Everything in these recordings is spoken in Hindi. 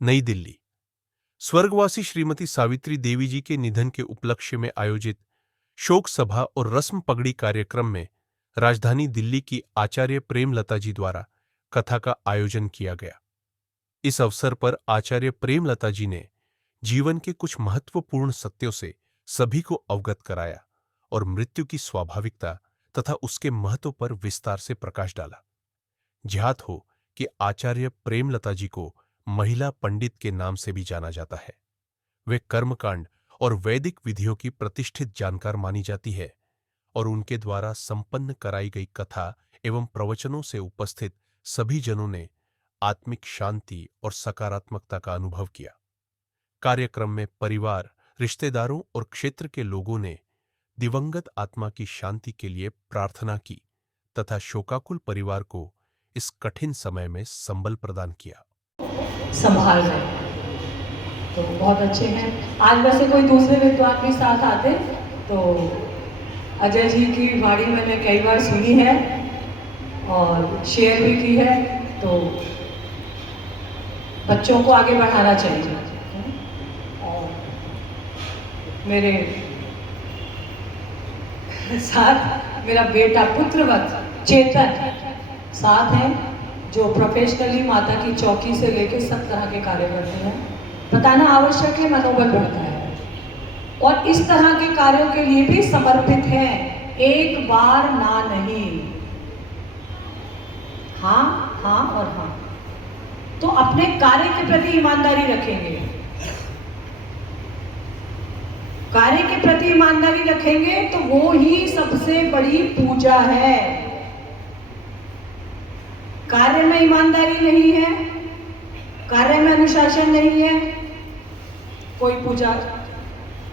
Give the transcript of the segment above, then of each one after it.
नई दिल्ली। स्वर्गवासी श्रीमती सावित्री देवी जी के निधन के उपलक्ष्य में आयोजित शोक सभा और रस्म पगड़ी कार्यक्रम में राजधानी दिल्ली की आचार्य प्रेमलता जी द्वारा कथा का आयोजन किया गया। इस अवसर पर आचार्य प्रेमलता जी ने जीवन के कुछ महत्वपूर्ण सत्यों से सभी को अवगत कराया और मृत्यु की स्वाभाविकता तथा उसके महत्व पर विस्तार से प्रकाश डाला। ज्ञात हो कि आचार्य प्रेमलता जी को महिला पंडित के नाम से भी जाना जाता है। वे कर्मकांड और वैदिक विधियों की प्रतिष्ठित जानकार मानी जाती है और उनके द्वारा संपन्न कराई गई कथा एवं प्रवचनों से उपस्थित सभी जनों ने आत्मिक शांति और सकारात्मकता का अनुभव किया। कार्यक्रम में परिवार, रिश्तेदारों और क्षेत्र के लोगों ने दिवंगत आत्मा की शांति के लिए प्रार्थना की तथा शोकाकुल परिवार को इस कठिन समय में संबल प्रदान किया। संभाल रहे तो बहुत अच्छे हैं। आज वैसे कोई दूसरे विद्वान भी साथ आते तो अजय जी की वाणी मैंने कई बार सुनी है और शेयर भी की है, तो बच्चों को आगे बढ़ाना चाहिए। और मेरे साथ मेरा बेटा पुत्रवत चेतन साथ है, जो प्रोफेशनली माता की चौकी से लेकर सब तरह के कार्य करते हैं। बताना आवश्यक है, मनोबल बढ़ता है और इस तरह के कार्यों के लिए भी समर्पित हैं। एक बार ना नहीं, हाँ हाँ और हाँ। तो अपने कार्य के प्रति ईमानदारी रखेंगे, कार्य के प्रति ईमानदारी रखेंगे तो वो ही सबसे बड़ी पूजा है। कार्य में ईमानदारी नहीं है, कार्य में अनुशासन नहीं है, कोई पूजा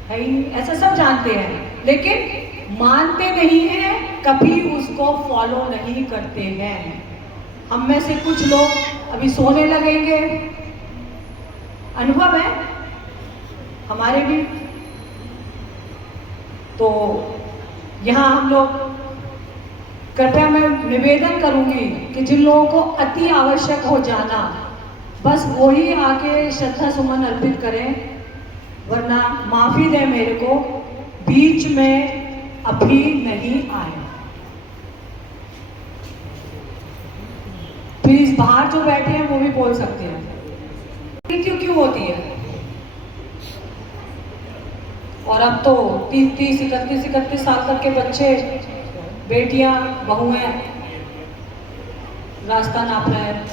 है ही नहीं। ऐसा सब जानते हैं, लेकिन मानते नहीं हैं, कभी उसको फॉलो नहीं करते हैं। हम में से कुछ लोग अभी सोने लगेंगे, अनुभव है हमारे भी। तो यहाँ हम लोग, कृपया मैं निवेदन करूंगी कि जिन लोगों को अति आवश्यक हो जाना, बस वही आके श्रद्धा सुमन अर्पित करें, वरना माफी दें मेरे को, बीच में अभी नहीं आए। प्लीज बाहर जो बैठे हैं वो भी बोल सकते हैं। क्यों होती है? और अब तो 30, 31 साल तक के बच्चे, बेटियां, बहुएं रास्ता नाप रहे हैं,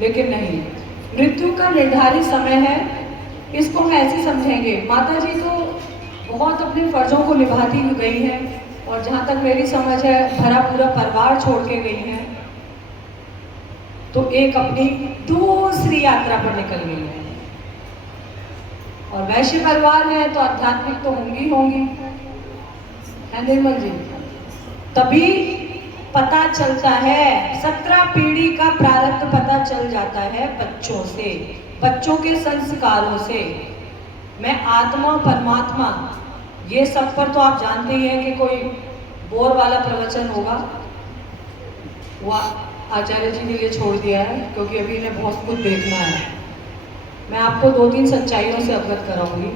लेकिन नहीं। मृत्यु का निर्धारित समय है, इसको हम ऐसे समझेंगे। माता जी तो बहुत अपने फर्जों को निभाती गई हैं और जहाँ तक मेरी समझ है भरा पूरा परिवार छोड़ के गई हैं, तो एक अपनी दूसरी यात्रा पर निकल गई है। और वैश्य परिवार है तो आध्यात्मिक तो होंगी है निर्मल जी। तभी पता चलता है, 17 पीढ़ी का प्रारब्ध पता चल जाता है बच्चों से, बच्चों के संस्कारों से। मैं आत्मा परमात्मा ये सब पर तो आप जानते ही हैं कि कोई बोर वाला प्रवचन होगा, वो आचार्य जी ने ये छोड़ दिया है क्योंकि अभी इन्हें बहुत कुछ देखना है। मैं आपको 2-3 सच्चाइयों से अवगत कराऊंगी।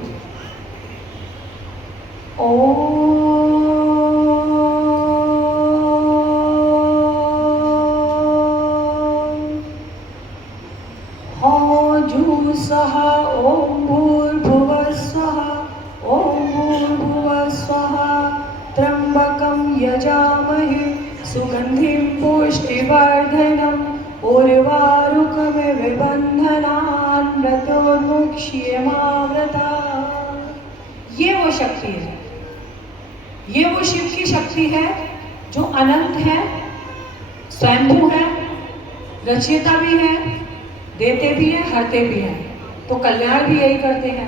सः ओम भूर्भुवः स्वः ओम भूर्भुवः स्वः त्र्यंबकं यजामहे सुगंधिं पुष्टिवर्धनम् उर्वारुकमिव बन्धनान् मृत्योर्मुक्ष्यमामृता। ये वो शक्ति है, ये वो शिव की शक्ति है जो अनंत है, स्वयंभू है, रचयिता भी है, देते भी हैं, हरते भी हैं, तो कल्याण भी यही करते हैं।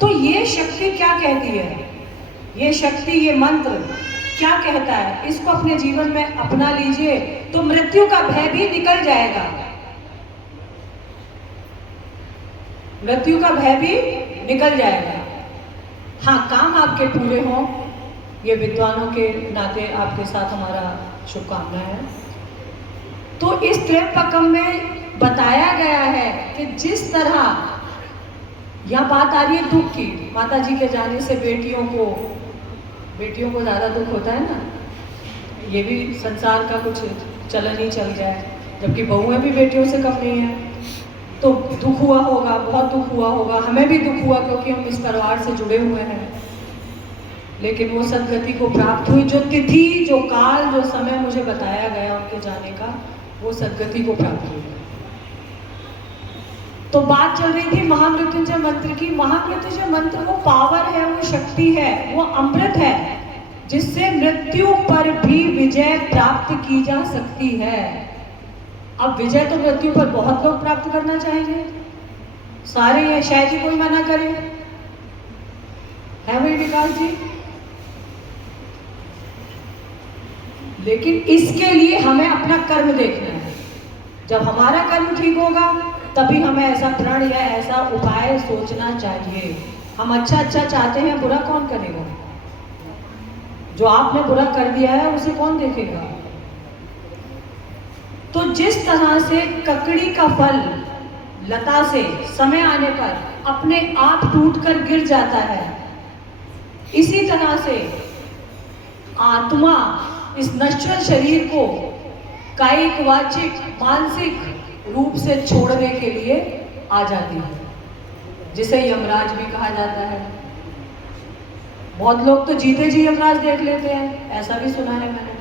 तो ये शक्ति क्या कहती है, ये शक्ति, ये मंत्र क्या कहता है, इसको अपने जीवन में अपना लीजिए तो मृत्यु का भय भी निकल जाएगा, मृत्यु का भय भी निकल जाएगा। हाँ, काम आपके पूरे हों, ये विद्वानों के नाते आपके साथ हमारा शुभकामना है। तो इस त्र्यंबकम में बताया गया है कि जिस तरह यहाँ बात आ रही है दुख की। माता जी के जाने से बेटियों को ज़्यादा दुख होता है ना, ये भी संसार का कुछ चलन ही चल गया है, जबकि बहुएं भी बेटियों से कम नहीं है। तो दुख हुआ होगा, बहुत दुख हुआ होगा, हमें भी दुख हुआ क्योंकि हम इस परिवार से जुड़े हुए हैं। लेकिन वो सदगति को प्राप्त हुई, जो तिथि, जो काल, जो समय मुझे बताया गया उनके जाने का, वो सदगति को प्राप्त हुई। तो बात चल रही थी महामृत्युंजय मंत्र की। महामृत्युंजय मंत्र वो पावर है, वो शक्ति है, वो अमृत है, जिससे मृत्यु पर भी विजय प्राप्त की जा सकती है। अब विजय तो मृत्यु पर बहुत लोग प्राप्त करना चाहेंगे, सारे हैं, शायद ही कोई मना करे, है भाई विकास जी? लेकिन इसके लिए हमें अपना कर्म देखना है। जब हमारा कर्म ठीक होगा तभी हमें ऐसा प्रण या ऐसा उपाय सोचना चाहिए। हम अच्छा चाहते हैं, बुरा कौन करेगा? जो आपने बुरा कर दिया है उसे कौन देखेगा? तो जिस तरह से ककड़ी का फल लता से समय आने पर अपने आप टूटकर गिर जाता है, इसी तरह से आत्मा इस नश्वर शरीर को कायिक, वाचिक, मानसिक रूप से छोड़ने के लिए आ जाती है, जिसे यमराज भी कहा जाता है। बहुत लोग तो जीते जी यमराज देख लेते हैं, ऐसा भी सुना है मैंने,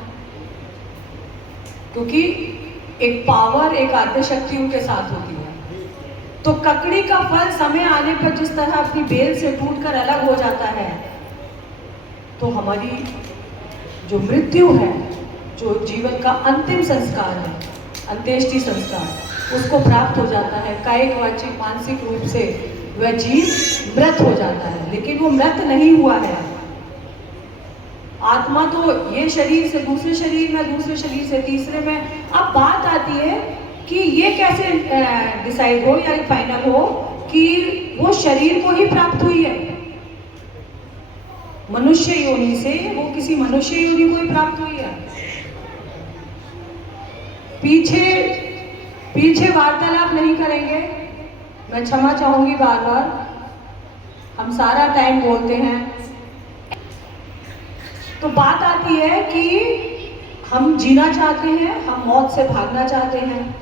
क्योंकि एक पावर, एक आद्य शक्ति उनके साथ होती है। तो ककड़ी का फल समय आने पर जिस तरह अपनी बेल से टूटकर अलग हो जाता है, तो हमारी जो मृत्यु है, जो जीवन का अंतिम संस्कार है, अंत्येष्टि संस्कार, उसको प्राप्त हो जाता है। कायिक, वाचिक, मानसिक रूप से वह जीव मृत हो जाता है, लेकिन वो मृत नहीं हुआ है। आत्मा तो ये शरीर से दूसरे शरीर में, दूसरे शरीर से तीसरे में। अब बात आती है कि ये कैसे डिसाइड हो या फाइनल हो कि वो शरीर को ही प्राप्त हुई है मनुष्य योनि से, वो किसी मनुष्य योनि को ही प्राप्त हुई है। पीछे वार्तालाप नहीं करेंगे, मैं क्षमा चाहूंगी बार बार, हम सारा टाइम बोलते हैं। तो बात आती है कि हम जीना चाहते हैं, हम मौत से भागना चाहते हैं,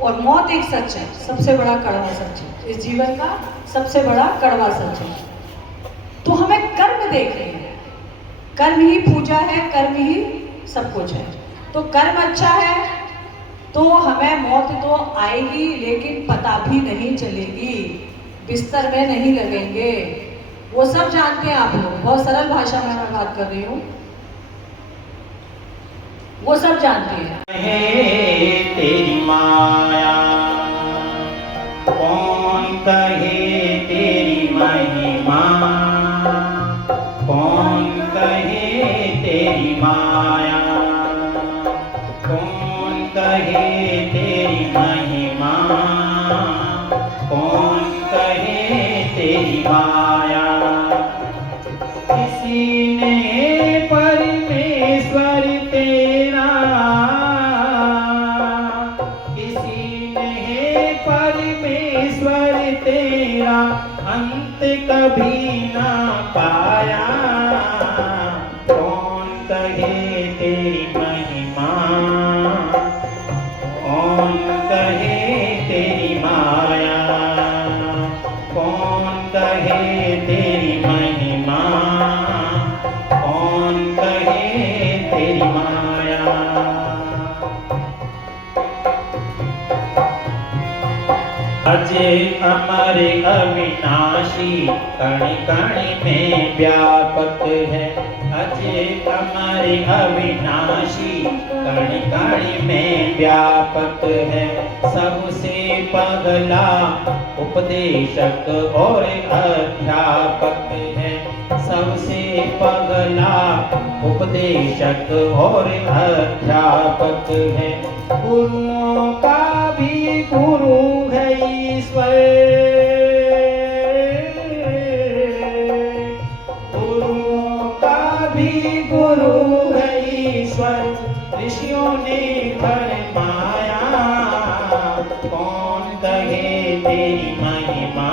और मौत एक सच है, सबसे बड़ा कड़वा सच है, इस जीवन का सबसे बड़ा कड़वा सच है। तो हमें कर्म देखने हैं, कर्म ही पूजा है, कर्म ही सब कुछ है। तो कर्म अच्छा है तो हमें मौत तो आएगी, लेकिन पता भी नहीं चलेगी, बिस्तर में नहीं लगेंगे। वो सब जानते हैं आप लोग, बहुत सरल भाषा में मैं बात कर रही हूँ, वो सब जानते हैं। तेरी माया कौन कहे, तेरी महिमा कौन कहे, तेरी माया कौन कहे, तेरी महिमा कौन कहे, तेरी माया। किसी ने परमेश्वर तेरा, किसी ने परमेश्वर तेरा अंत कभी ना पाया। कौन कहे तेरी महिमा, कौन कहे तेरी माया, कौन कहे तेरी महिमा, कौन कहे तेरी माया। अजय अमर अविनाशी कण कण में व्यापक है, अजय अमर अविनाशी कण कण में व्यापक है। सबसे पगला उपदेशक और अध्यापक है, सबसे पगला उपदेशक और अध्यापक है। गुरुओं का भी गुरु है ईश्वर, गुरुओं का भी गुरु है ईश्वर। ऋषियों ने फरमाया कौन कहे तेरी महिमा,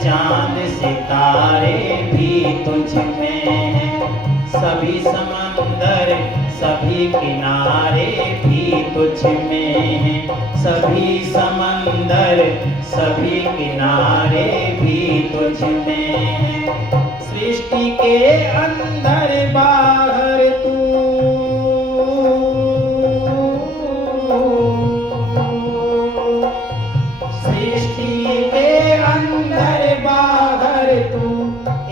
चांद सितारे भी तुझ में हैं, सभी समंदर सभी किनारे भी तुझ में हैं, सभी समंदर सभी किनारे भी तुझ में हैं। सृष्टि के अंदर बाहर तू, सृष्टि के अंदर बाहर तू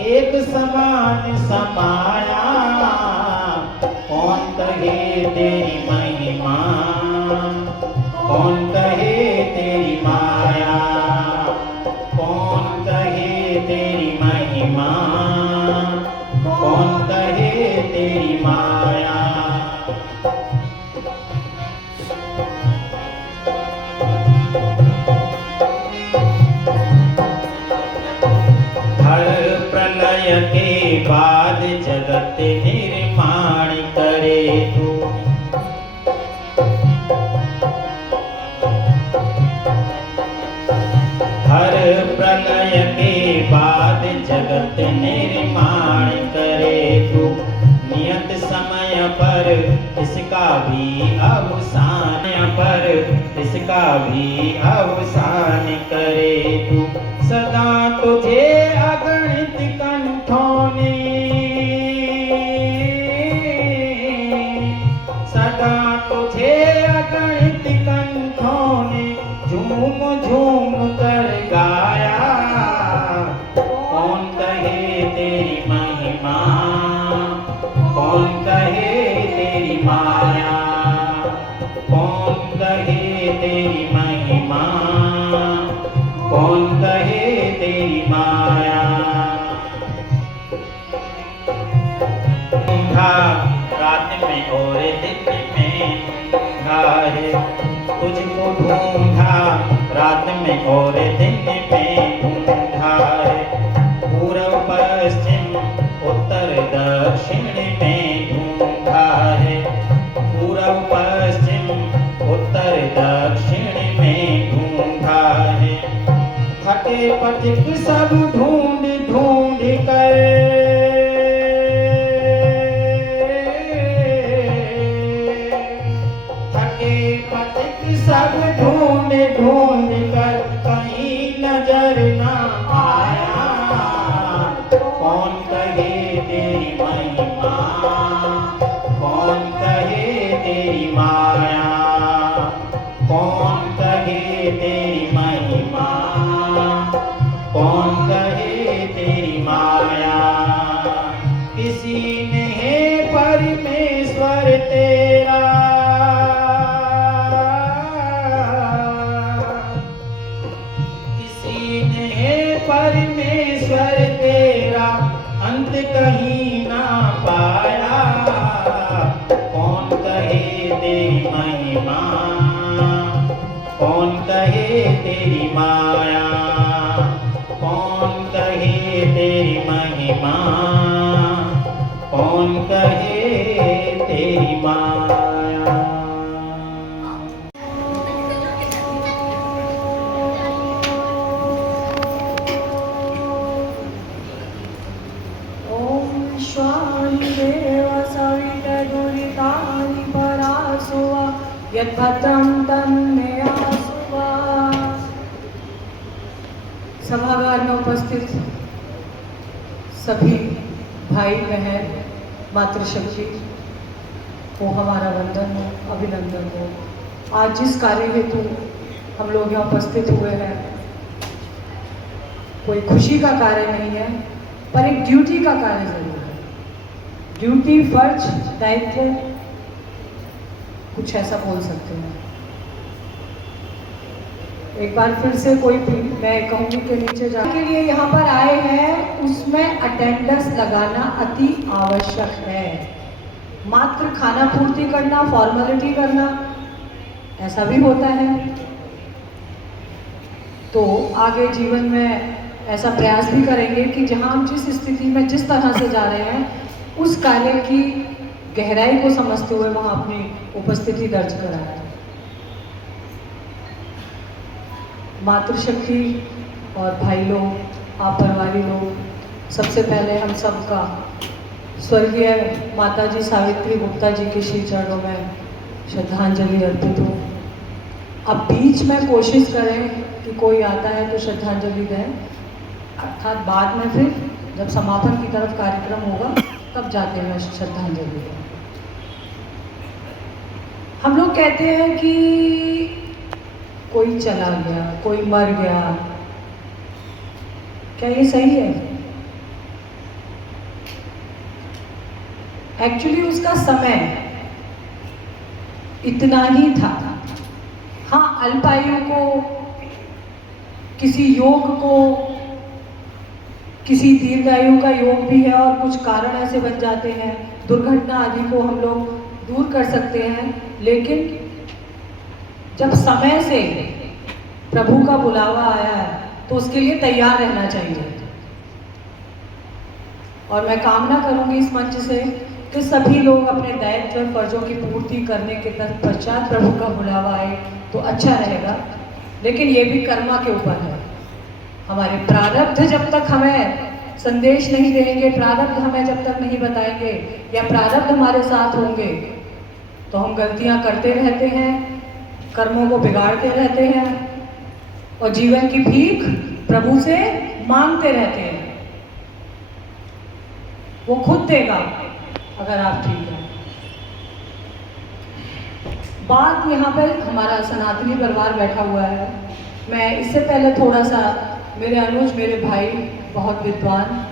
एक समान समाया। कौन कहे तेरी महिमा, कौन कहे तेरी माया, कौन कहे तेरी महिमा, कौन कहे तेरी माया। हर प्रलय के बाद जगत निर्माण करे तू, हर प्रलय के बाद जगत निर्माण करे तू। नियत समय पर इसका भी अवसान, पर इसका भी अवसान करे तू। सदा तुझे अगणित कंठों ने, सदा तुझे अगणित कंठों ने झूम झूम कर गाया। कौन कहे तेरी महिमा, कौन कहे तेरी माया, कौन कहे तेरी महिमा, कौन कहे तेरी माया। ढूंढा रात में और दिन में गाहे, तुझको ढूंढा रात में और दिन में ढूंढा है। पूर्व पश्चिम उत्तर दक्षिण में ढूंढा है, पूर्व पश्चिम उत्तर दक्षिण में ढूंढा है। थके पथिक सब ढूंढ ढूंढ कर, थके पथिक सब ढूंढ ढूंढ कर कहीं नजर ना आया। कौन कहे तेरी महिमा, कौन कहे तेरी माया, कौन कहे तेरी महिमा, कौन कहे तेरी माया। किसी ने है परमेश्वर तेरा, किसी ने है परमेश्वर तेरा अंत कहीं ना पाया। कौन कहे तेरी महिमा, कौन कहे तेरी माया, कौन कहे तेरी महिमा, कौन कहे तेरी माया। ॐ स्वामी देव सवितदुरितानि परासुवा यद्भद्रं तन्मेयासुवा। सभागार में उपस्थित सभी भाई बहन मातृशक्ति को हमारा वंदन हो, अभिनंदन हो। आज जिस कार्य हेतु हम लोग यहाँ उपस्थित हुए हैं, कोई खुशी का कार्य नहीं है, पर एक ड्यूटी का कार्य जरूर है। ड्यूटी, फर्ज, दायित्व, कुछ ऐसा बोल सकते हैं। एक बार फिर से कोई भी मैं कहूँगी कि नीचे जाने के लिए यहाँ पर आए हैं, उसमें अटेंडेंस लगाना अति आवश्यक है। मात्र खाना पूर्ति करना, फॉर्मेलिटी करना, ऐसा भी होता है। तो आगे जीवन में ऐसा प्रयास भी करेंगे कि जहाँ हम जिस स्थिति में जिस तरह से जा रहे हैं, उस कार्य की गहराई को समझते हुए वहाँ अपनी उपस्थिति दर्ज कराएं। मातृशक्ति और भाई लोग आप परिवारी लोग, सबसे पहले हम सबका स्वर्गीय माताजी सावित्री गुप्ता जी के श्री चरणों में श्रद्धांजलि अर्पित हो। अब बीच में कोशिश करें कि कोई आता है तो श्रद्धांजलि दें, अर्थात बाद में फिर जब समापन की तरफ कार्यक्रम होगा तब जाते हैं श्रद्धांजलि दें। हम लोग कहते हैं कि कोई चला गया, कोई मर गया, क्या ये सही है? एक्चुअली उसका समय इतना ही था। हाँ, अल्पायु को, किसी योग को, किसी दीर्घायु का योग भी है और कुछ कारण ऐसे बन जाते हैं, दुर्घटना आदि को हम लोग दूर कर सकते हैं, लेकिन जब समय से प्रभु का बुलावा आया है तो उसके लिए तैयार रहना चाहिए। और मैं कामना करूंगी इस मंच से कि सभी लोग अपने दायित्व और फर्जों की पूर्ति करने के पश्चात प्रभु का बुलावा आए तो अच्छा रहेगा। लेकिन ये भी कर्मा के ऊपर है। हमारे प्रारब्ध जब तक हमें संदेश नहीं देंगे, प्रारब्ध हमें जब तक नहीं बताएंगे या प्रारब्ध हमारे साथ होंगे तो हम गलतियां करते रहते हैं, कर्मों को बिगाड़ते रहते हैं और जीवन की भीख प्रभु से मांगते रहते हैं। वो खुद देगा अगर आप ठीक हैं। बात यहाँ पर हमारा सनातनी परिवार बैठा हुआ है। मैं इससे पहले थोड़ा सा, मेरे अनुज, मेरे भाई बहुत विद्वान,